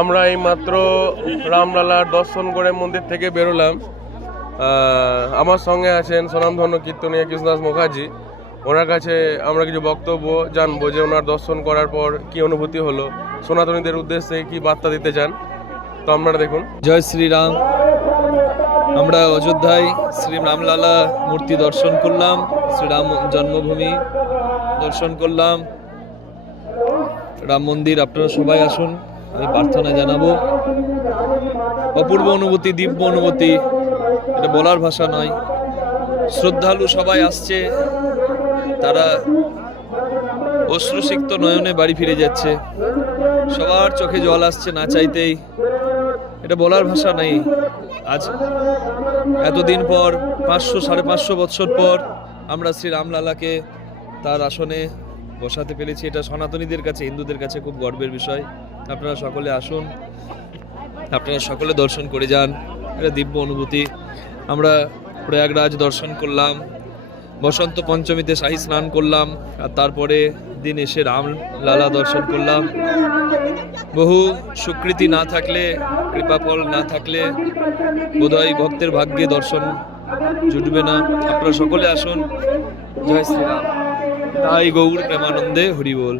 আমরা এই মাত্র রামলালার দর্শন করে মন্দির থেকে বেরোলাম। আমার সঙ্গে আছেন স্বনামধন্য কীর্তনীয় কৃষ্ণদাস মুখার্জি। ওনার কাছে আমরা কিছু বক্তব্য জানবো যে ওনার দর্শন করার পর কি অনুভূতি হলো, সনাতনীদের উদ্দেশ্যে কি বার্তা দিতে চান। তো আপনারা দেখুন। জয় শ্রীরাম। আমরা অযোধ্যায় শ্রী রামলালা মূর্তি দর্শন করলাম, শ্রীরাম জন্মভূমি দর্শন করলাম, রাম মন্দির। আপনারা সবাই আসুন, আমি প্রার্থনা জানাবো। অপূর্ব অনুভূতি, দিব্য অনুভূতি, এটা বলার ভাষা নয়। শ্রদ্ধালু সবাই আসছে, তারা অশ্রুসিক্ত নয়নে বাড়ি ফিরে যাচ্ছে, সবার চোখে জল আসছে না চাইতেই। এটা বলার ভাষা নেই। আজ এতদিন পর 500-550 বছর পর আমরা শ্রী রামলালাকে তার আসনে বসাতে পেরেছি। এটা সনাতনীদের কাছে, হিন্দুদের কাছে খুব গর্বের বিষয়। আপনারা সকলে আসুন, আপনারা সকলে দর্শন করে যান, এটা দিব্য অনুভূতি। আমরা প্রয়াগরাজ দর্শন করলাম, বসন্ত পঞ্চমীতে শাহী স্নান করলাম, আর তারপরে দিন এসে রামলালা দর্শন করলাম। বহু স্বীকৃতি না থাকলে, কৃপাফল না থাকলে বোধহয় ভক্তের ভাগ্যে দর্শন জুটবে না। আপনারা সকলে আসুন। জয় শ্রীরাম। তাই গৌর প্রেমানন্দে হরি বল।